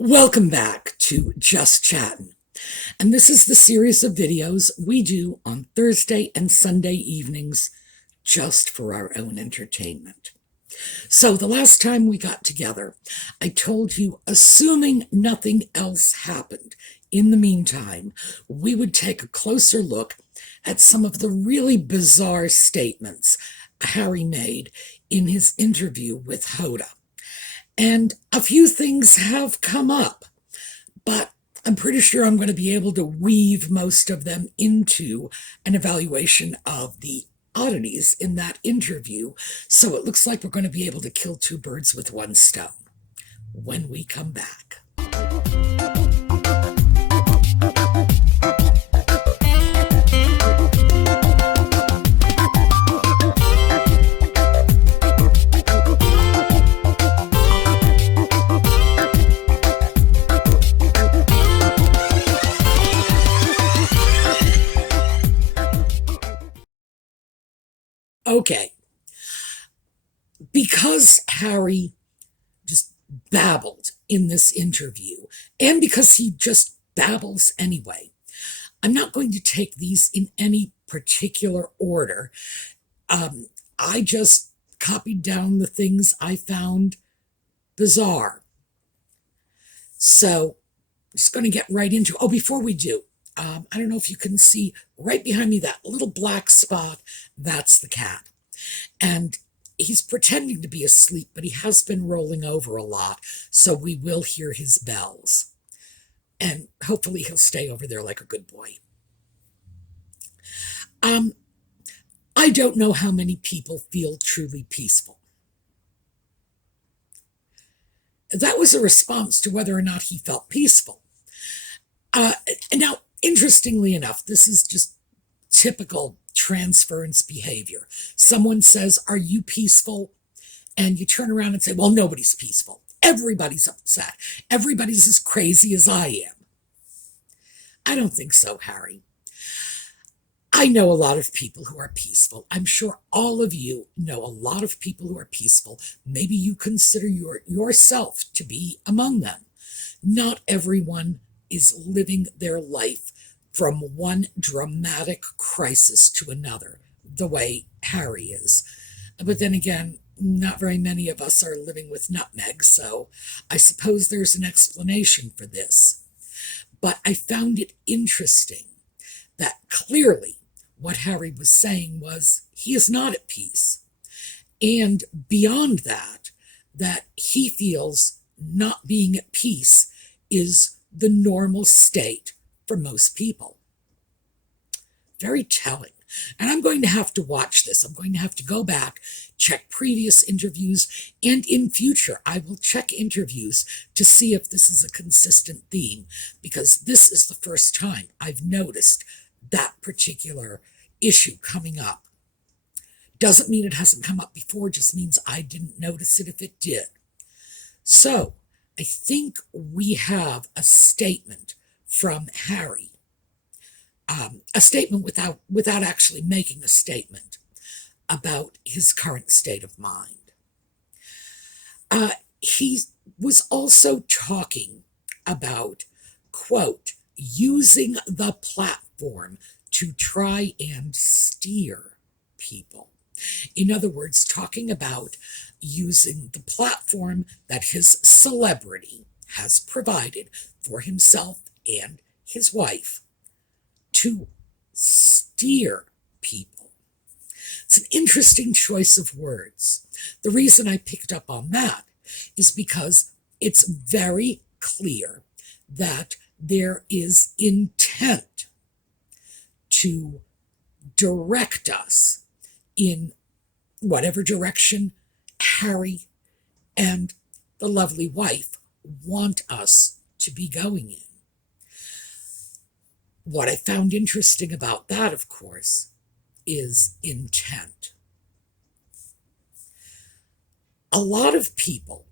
Welcome back to Just Chattin'. And this is the series of videos we do on Thursday and Sunday evenings just for our own entertainment. So the last time we got together, I told you, assuming nothing else happened in the meantime, we would take a closer look at some of the really bizarre statements Harry made in his interview with Hoda. And a few things have come up, but I'm pretty sure I'm going to be able to weave most of them into an evaluation of the oddities in that interview. So it looks like we're going to be able to kill two birds with one stone when we come back. Okay, because Harry just babbled in this interview, and because he just babbles anyway, I'm not going to take these in any particular order. I just copied down the things I found bizarre. So I'm just going to get right into it. Oh, before we do, I don't know if you can see right behind me that little black spot. That's the cat. And he's pretending to be asleep, but he has been rolling over a lot, so we will hear his bells. And hopefully he'll stay over there like a good boy. I don't know how many people feel truly peaceful. That was a response to whether or not he felt peaceful. Now, interestingly enough, this is just typical transference behavior. Someone says, "Are you peaceful?" And you turn around and say, "Well, nobody's peaceful. Everybody's upset. Everybody's as crazy as I am." I don't think so, Harry. I know a lot of people who are peaceful. I'm sure all of you know a lot of people who are peaceful. Maybe you consider yourself to be among them. Not everyone is living their life from one dramatic crisis to another, the way Harry is. But then again, not very many of us are living with nutmeg, so I suppose there's an explanation for this. But I found it interesting that clearly what Harry was saying was he is not at peace. And beyond that, that he feels not being at peace is the normal state for most people. Very telling. And I'm going to have to watch this. I'm going to have to go back, check previous interviews, and in future, I will check interviews to see if this is a consistent theme, because this is the first time I've noticed that particular issue coming up. Doesn't mean it hasn't come up before, just means I didn't notice it if it did. So, I think we have a statement from Harry. A statement without actually making a statement about his current state of mind. He was also talking about, quote, using the platform to try and steer people. In other words, talking about using the platform that his celebrity has provided for himself and his wife to steer people. It's an interesting choice of words. The reason I picked up on that is because it's very clear that there is intent to direct us in whatever direction Harry and the lovely wife want us to be going in. What I found interesting about that, of course, is intent. A lot of people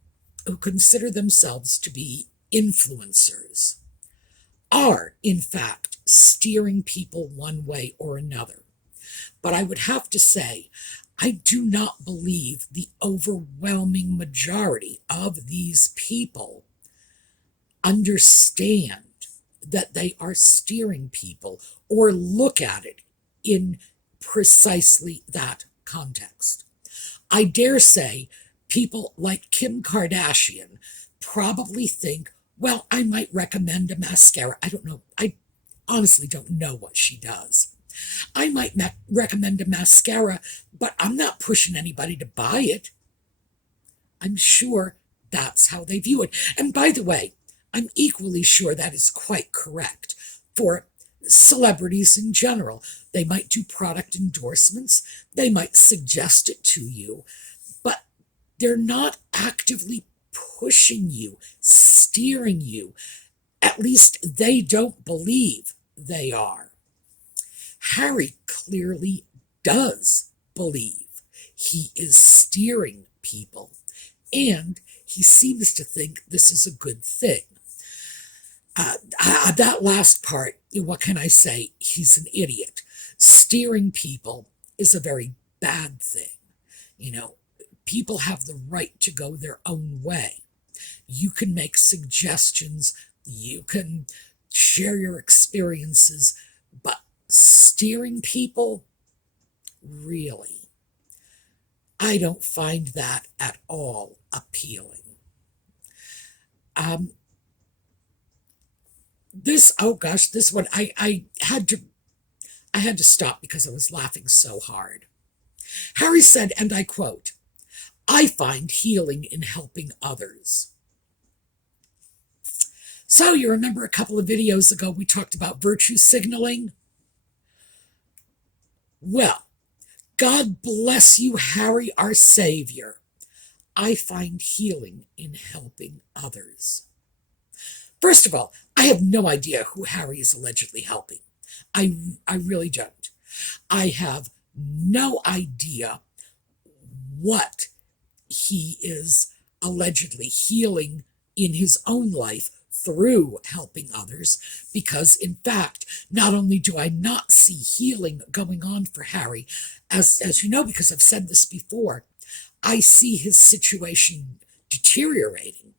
who consider themselves to be influencers are, in fact, steering people one way or another. But I would have to say, I do not believe the overwhelming majority of these people understand that they are steering people or look at it in precisely that context. I dare say people like Kim Kardashian probably think, well, I might recommend a mascara. I don't know. I honestly don't know what she does. I might recommend a mascara, but I'm not pushing anybody to buy it. I'm sure that's how they view it. And by the way, I'm equally sure that is quite correct for celebrities in general. They might do product endorsements, they might suggest it to you, but they're not actively pushing you, steering you. At least they don't believe they are. Harry clearly does believe he is steering people, and he seems to think this is a good thing. That last part, what can I say? He's an idiot. Steering people is a very bad thing. You know, people have the right to go their own way. You can make suggestions, you can share your experiences, but steering people, really, I don't find that at all appealing. This one I had to stop because I was laughing so hard. Harry said, and I quote, "I find healing in helping others." So you remember a couple of videos ago we talked about virtue signaling? Well, God bless you, Harry, our savior. I find healing in helping others. First of all, I have no idea who Harry is allegedly helping. I really don't. I have no idea what he is allegedly healing in his own life through helping others, because in fact, not only do I not see healing going on for Harry, as you know, because I've said this before, I see his situation deteriorating.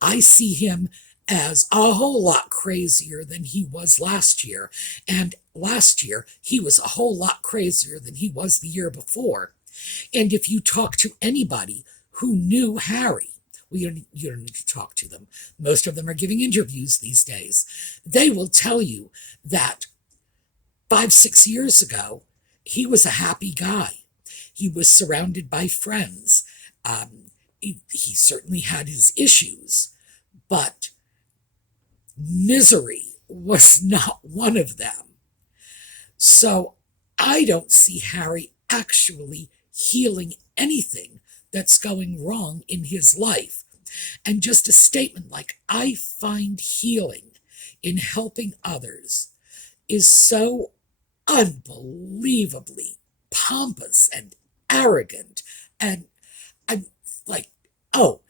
I see him as a whole lot crazier than he was last year. And last year, he was a whole lot crazier than he was the year before. And if you talk to anybody who knew Harry, well, you don't need to talk to them. Most of them are giving interviews these days. They will tell you that 5, 6 years ago, he was a happy guy. He was surrounded by friends. He certainly had his issues, but misery was not one of them. So I don't see Harry actually healing anything that's going wrong in his life. And just a statement like, "I find healing in helping others," is so unbelievably pompous and arrogant. And I'm like, oh,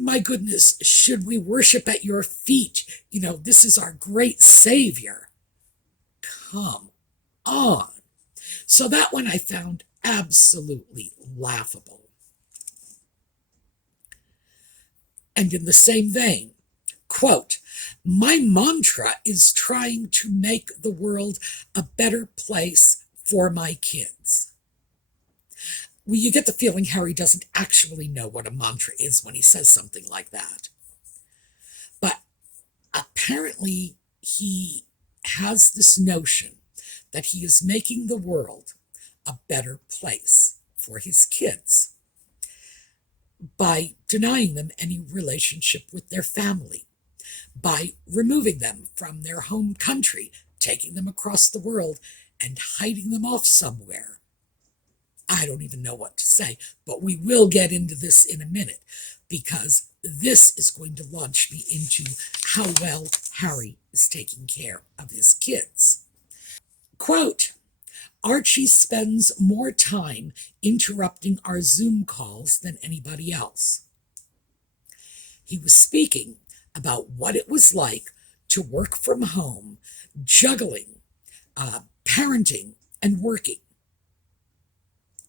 my goodness, should we worship at your feet? This is our great Savior. Come on. So that one I found absolutely laughable. And in the same vein, quote, "My mantra is trying to make the world a better place for my kids." Well, you get the feeling Harry doesn't actually know what a mantra is when he says something like that. But apparently he has this notion that he is making the world a better place for his kids by denying them any relationship with their family, by removing them from their home country, taking them across the world, and hiding them off somewhere. I don't even know what to say, but we will get into this in a minute, because this is going to launch me into how well Harry is taking care of his kids. Quote, "Archie spends more time interrupting our Zoom calls than anybody else." He was speaking about what it was like to work from home, juggling, parenting, and working.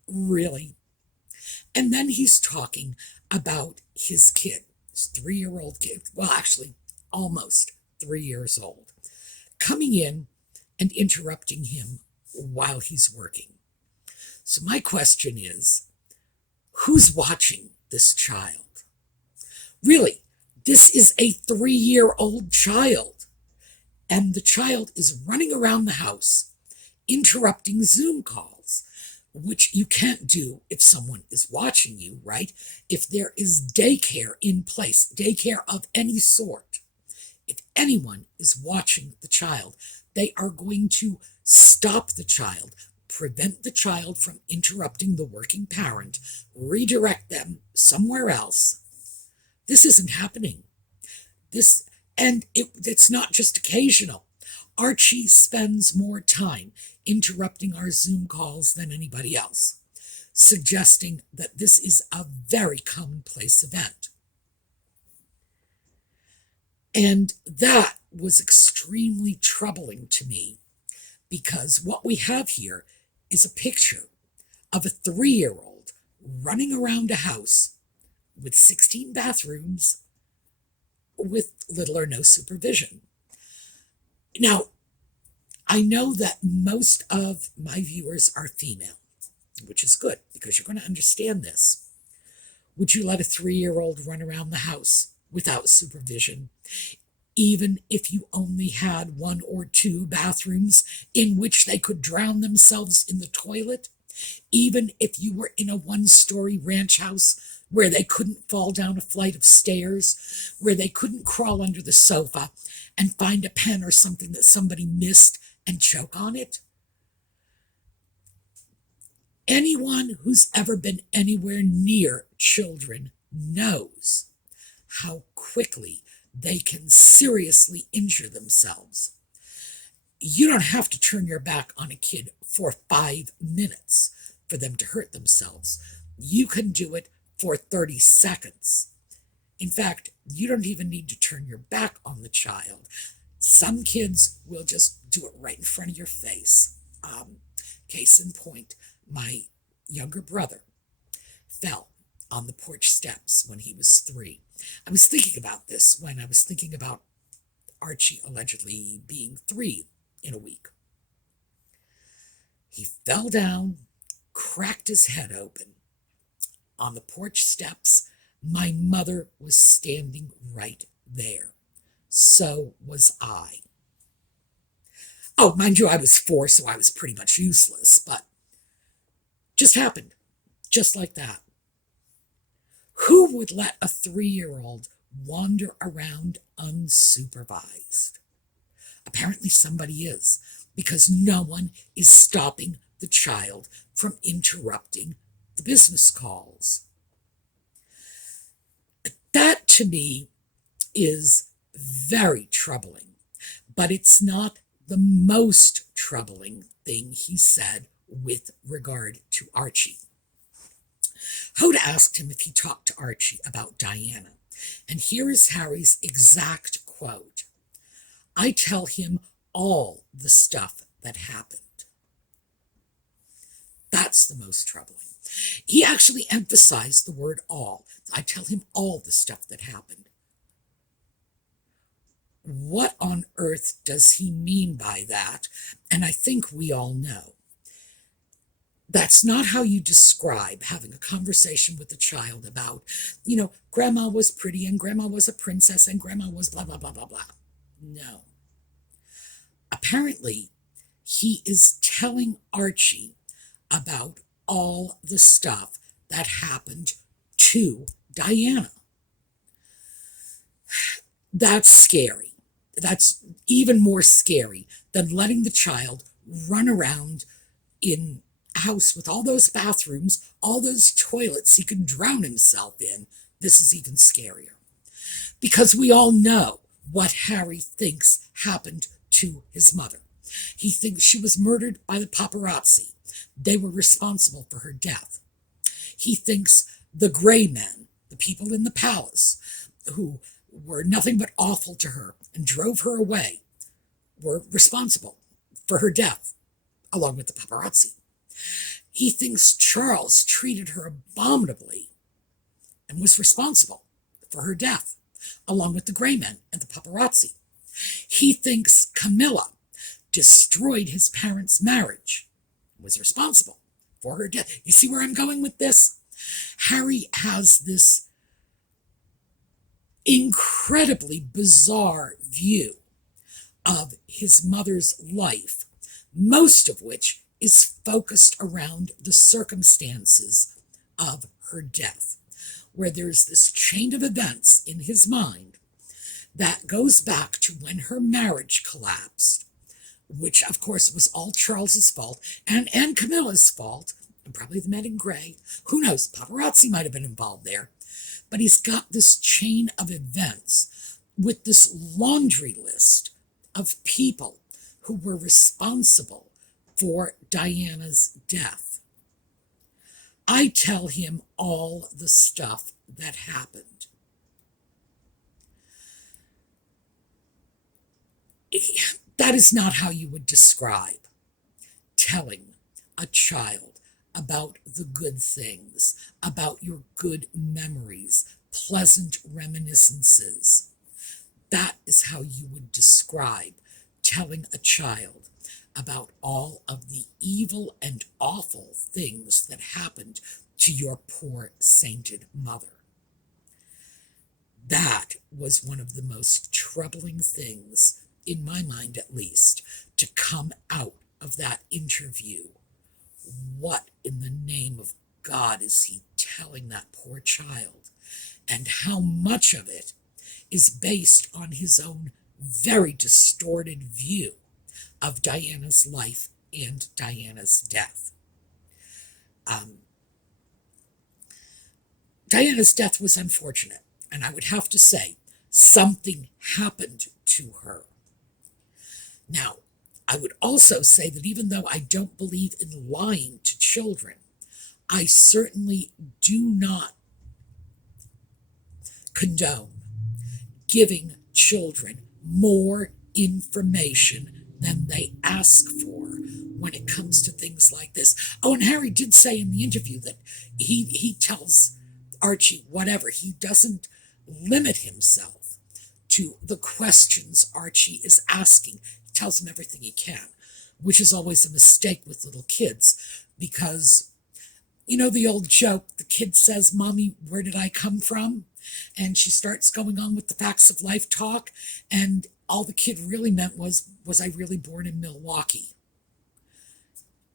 Really? And then he's talking about his kid, his 3-year-old kid. Well, actually, almost 3 years old, coming in and interrupting him while he's working. So my question is, who's watching this child? Really, this is a 3-year-old child, and the child is running around the house, interrupting Zoom calls, which you can't do if someone is watching you, right? If there is daycare in place, daycare of any sort, if anyone is watching the child, they are going to stop the child, prevent the child from interrupting the working parent, redirect them somewhere else. This isn't happening. It's not just occasional. Archie spends more time interrupting our Zoom calls than anybody else, suggesting that this is a very commonplace event. And that was extremely troubling to me, because what we have here is a picture of a 3-year-old running around a house with 16 bathrooms with little or no supervision. Now, I know that most of my viewers are female, which is good because you're going to understand this. Would you let a 3-year-old run around the house without supervision, even if you only had 1 or 2 bathrooms in which they could drown themselves in the toilet, even if you were in a 1-story ranch house where they couldn't fall down a flight of stairs, where they couldn't crawl under the sofa and find a pen or something that somebody missed and choke on it? Anyone who's ever been anywhere near children knows how quickly they can seriously injure themselves. You don't have to turn your back on a kid for 5 minutes for them to hurt themselves. You can do it for 30 seconds. In fact, you don't even need to turn your back on the child. Some kids will just do it right in front of your face. Case in point, my younger brother fell on the porch steps when he was 3. I was thinking about this when I was thinking about Archie allegedly being 3 in a week. He fell down, cracked his head open. On the porch steps, my mother was standing right there. So was I. Oh, mind you, I was 4, so I was pretty much useless, but just happened, just like that. Who would let a 3-year-old wander around unsupervised? Apparently somebody is, because no one is stopping the child from interrupting the business calls. That, to me, is very troubling, but it's not the most troubling thing he said with regard to Archie. Hoda asked him if he talked to Archie about Diana, and here is Harry's exact quote. "I tell him all the stuff that happened." That's the most troubling. He actually emphasized the word all. I tell him all the stuff that happened. What on earth does he mean by that? And I think we all know. That's not how you describe having a conversation with a child about, grandma was pretty and grandma was a princess and grandma was blah, blah, blah, blah, blah. No. Apparently, he is telling Archie about all the stuff that happened to Diana. That's scary. That's even more scary than letting the child run around in a house with all those bathrooms, all those toilets he can drown himself in. This is even scarier. Because we all know what Harry thinks happened to his mother. He thinks she was murdered by the paparazzi. They were responsible for her death. He thinks the gray men, the people in the palace, who were nothing but awful to her and drove her away, were responsible for her death, along with the paparazzi. He thinks Charles treated her abominably and was responsible for her death. along with the gray men and the paparazzi. He thinks Camilla destroyed his parents' marriage, was responsible for her death. You see where I'm going with this? Harry has this incredibly bizarre view of his mother's life, most of which is focused around the circumstances of her death, where there's this chain of events in his mind that goes back to when her marriage collapsed, which of course was all Charles's fault and Camilla's fault, and probably the men in gray. Who knows? Paparazzi might have been involved there. But he's got this chain of events with this laundry list of people who were responsible for Diana's death. I tell him all the stuff that happened. That is not how you would describe telling a child about the good things, about your good memories, pleasant reminiscences. That is how you would describe telling a child about all of the evil and awful things that happened to your poor sainted mother. That was one of the most troubling things, in my mind at least, to come out of that interview. What in the name of God is he telling that poor child? And how much of it is based on his own very distorted view of Diana's life and Diana's death. Diana's death was unfortunate, and I would have to say something happened to her. Now, I would also say that even though I don't believe in lying to children, I certainly do not condone giving children more information than they ask for when it comes to things like this. Oh, and Harry did say in the interview that he tells Archie whatever. He doesn't limit himself to the questions Archie is asking. He tells him everything he can, which is always a mistake with little kids because, you know, the old joke, the kid says, "Mommy, where did I come from?" And she starts going on with the facts of life talk, and all the kid really meant was I really born in Milwaukee?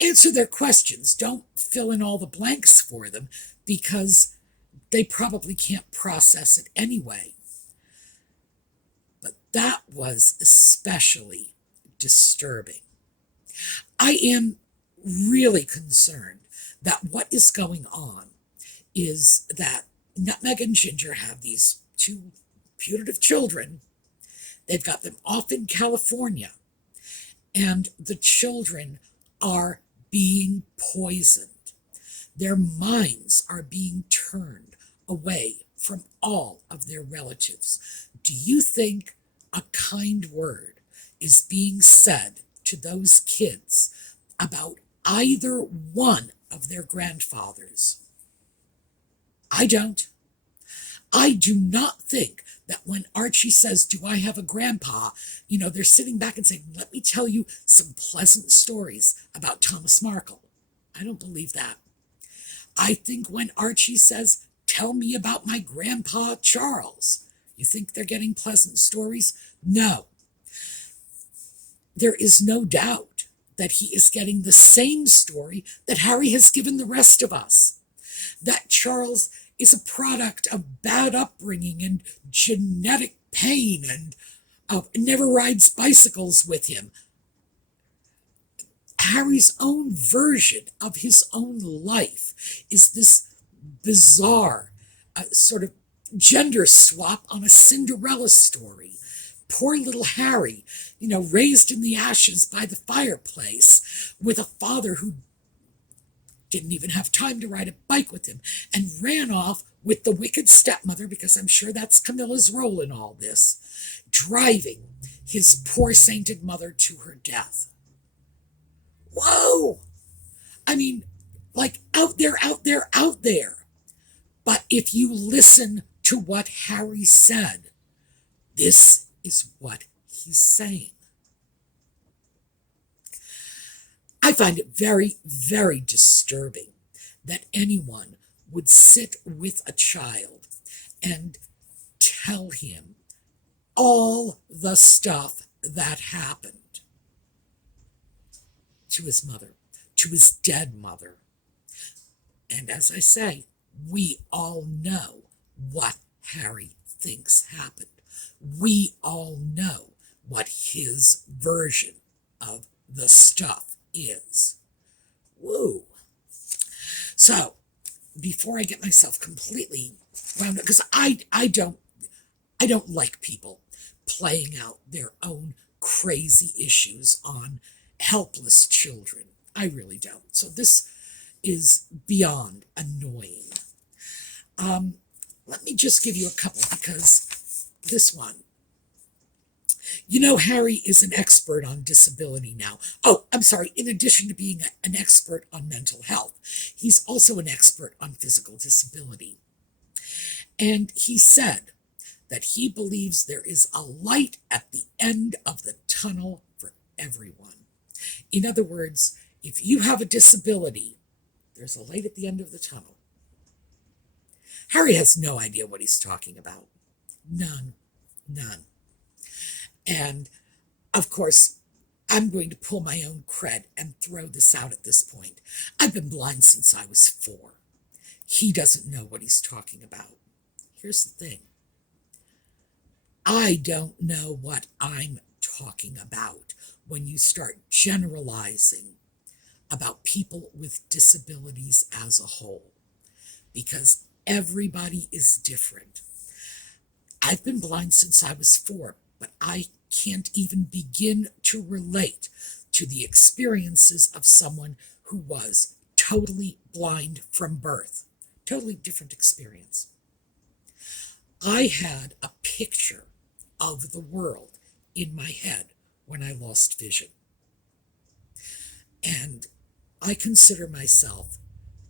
Answer their questions. Don't fill in all the blanks for them because they probably can't process it anyway. But that was especially disturbing. I am really concerned that what is going on is that Nutmeg and Ginger have these two putative children. They've got them off in California, and the children are being poisoned. Their minds are being turned away from all of their relatives. Do you think a kind word is being said to those kids about either one of their grandfathers? I don't. I do not think that when Archie says, "Do I have a grandpa?" they're sitting back and saying, "Let me tell you some pleasant stories about Thomas Markle." I don't believe that. I think when Archie says, "Tell me about my grandpa Charles," you think they're getting pleasant stories? No. There is no doubt that he is getting the same story that Harry has given the rest of us. That Charles is a product of bad upbringing and genetic pain and never rides bicycles with him. Harry's own version of his own life is this bizarre sort of gender swap on a Cinderella story. Poor little Harry, raised in the ashes by the fireplace with a father who didn't even have time to ride a bike with him and ran off with the wicked stepmother, because I'm sure that's Camilla's role in all this, driving his poor sainted mother to her death. Whoa! I mean, like out there. But if you listen to what Harry said, This is what he's saying. I find it very, very disturbing that anyone would sit with a child and tell him all the stuff that happened to his mother, to his dead mother. And as I say, we all know what Harry thinks happened. We all know what his version of the stuff is. Woo. So, before I get myself completely wound up, because I don't like people playing out their own crazy issues on helpless children. I really don't. So this is beyond annoying. Let me just give you a couple, because this one, you know, Harry is an expert on disability now. Oh, I'm sorry. In addition to being an expert on mental health, he's also an expert on physical disability. And he said that he believes there is a light at the end of the tunnel for everyone. In other words, if you have a disability, there's a light at the end of the tunnel. Harry has no idea what he's talking about. None. And, of course, I'm going to pull my own cred and throw this out at this point. I've been blind since I was 4. He doesn't know what he's talking about. Here's the thing. I don't know what I'm talking about when you start generalizing about people with disabilities as a whole, because everybody is different. I've been blind since I was 4, but I can't even begin to relate to the experiences of someone who was totally blind from birth. Totally different experience. I had a picture of the world in my head when I lost vision. And I consider myself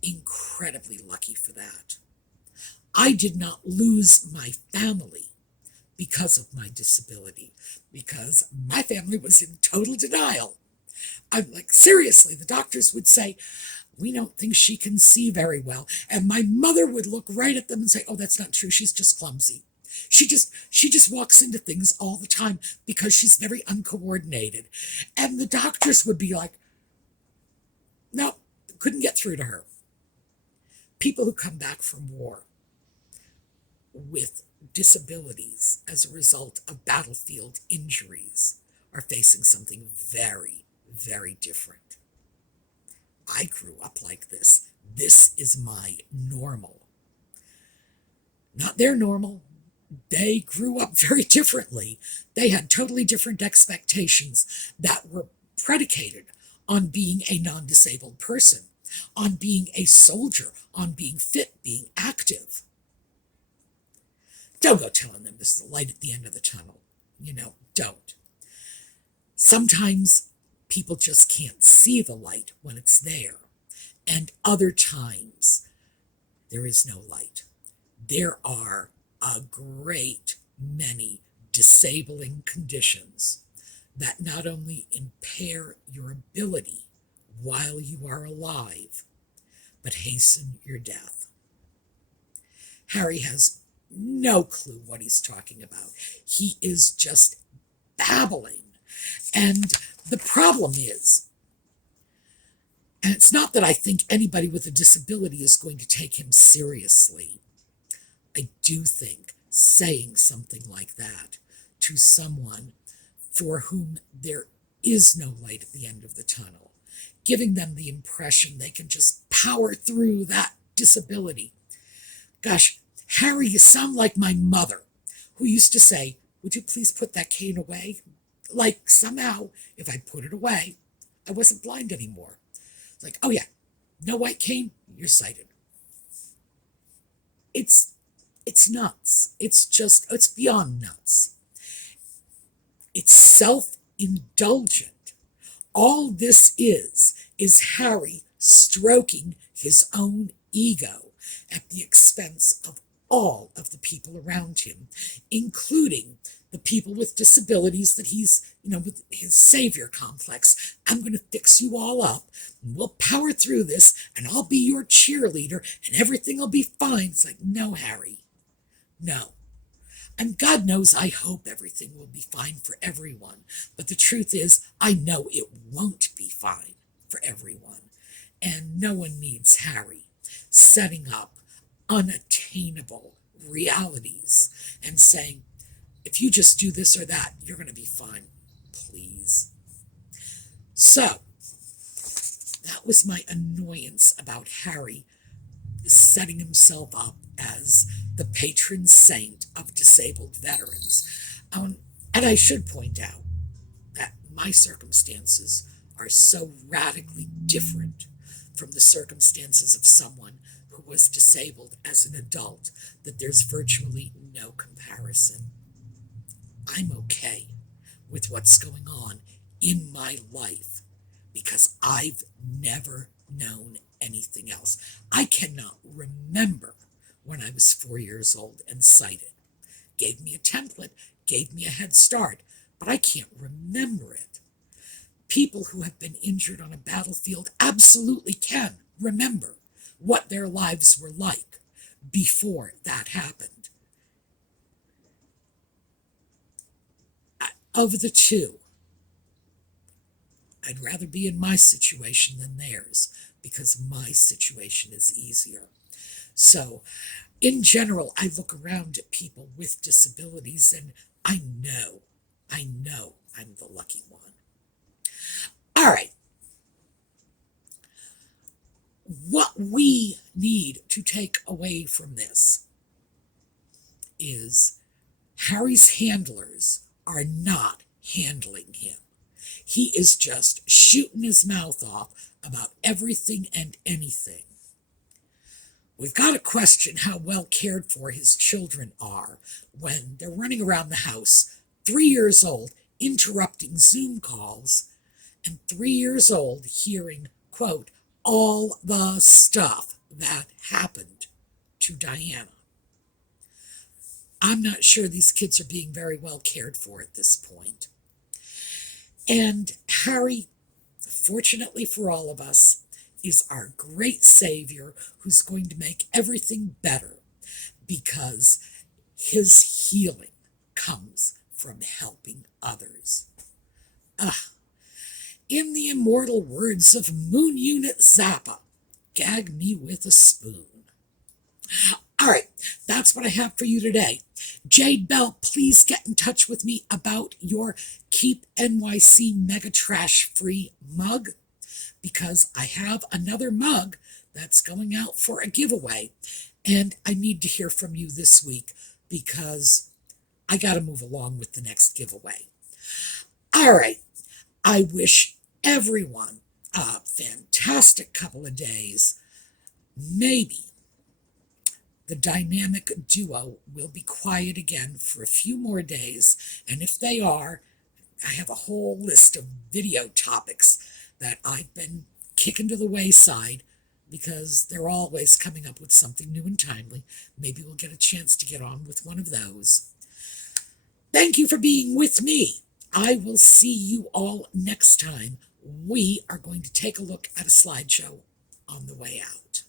incredibly lucky for that. I did not lose my family because of my disability, because my family was in total denial. I'm like, seriously, the doctors would say, we don't think she can see very well. And my mother would look right at them and say, oh, that's not true. She's just clumsy. She just walks into things all the time because she's very uncoordinated. And the doctors would be like, no, couldn't get through to her. People who come back from war with disabilities as a result of battlefield injuries are facing something very, very different. I grew up like this. This is my normal. Not their normal. They grew up very differently. They had totally different expectations that were predicated on being a non-disabled person, on being a soldier, on being fit, being active. Don't go telling them this is a light at the end of the tunnel. Don't. Sometimes people just can't see the light when it's there. And other times, there is no light. There are a great many disabling conditions that not only impair your ability while you are alive, but hasten your death. Harry has no clue what he's talking about. He is just babbling. And the problem is, and it's not that I think anybody with a disability is going to take him seriously. I do think saying something like that to someone for whom there is no light at the end of the tunnel, giving them the impression they can just power through that disability. Gosh, Harry, you sound like my mother, who used to say, would you please put that cane away? Like somehow, if I put it away, I wasn't blind anymore. It's like, oh yeah, no white cane, you're sighted. It's nuts. It's beyond nuts. It's self-indulgent. All this is Harry stroking his own ego at the expense of all of the people around him, including the people with disabilities that he's, with his savior complex. I'm going to fix you all up, and we'll power through this, and I'll be your cheerleader, and everything will be fine. It's like, no, Harry, no. And God knows I hope everything will be fine for everyone. But the truth is, I know it won't be fine for everyone. And no one needs Harry setting up unattainable realities and saying, if you just do this or that, you're going to be fine. Please. So, that was my annoyance about Harry setting himself up as the patron saint of disabled veterans. And I should point out that my circumstances are so radically different from the circumstances of someone who was disabled as an adult that there's virtually no comparison. I'm okay with what's going on in my life because I've never known anything else. I cannot remember when I was 4 years old and sighted. Gave me a template, gave me a head start, but I can't remember it. People who have been injured on a battlefield absolutely can remember what their lives were like before that happened. Of the two, I'd rather be in my situation than theirs because my situation is easier. So, in general, I look around at people with disabilities and I know I'm the lucky one. All right. What we need to take away from this is Harry's handlers are not handling him. He is just shooting his mouth off about everything and anything. We've got to question how well cared for his children are when they're running around the house, 3 years old, interrupting Zoom calls, and 3 years old hearing, quote, all the stuff that happened to Diana. I'm not sure these kids are being very well cared for at this point. And Harry, fortunately for all of us, is our great savior who's going to make everything better because his healing comes from helping others. In the immortal words of Moon Unit Zappa, gag me with a spoon. All right, that's what I have for you today. Jade Bell, please get in touch with me about your Keep NYC Mega Trash Free mug because I have another mug that's going out for a giveaway. And I need to hear from you this week because I got to move along with the next giveaway. All right, I wish everyone a fantastic couple of days. Maybe the dynamic duo will be quiet again for a few more days, and if they are, I have a whole list of video topics that I've been kicking to the wayside because they're always coming up with something new and timely. Maybe we'll get a chance to get on with one of those. Thank you for being with me. I will see you all next time. We are going to take a look at a slideshow on the way out.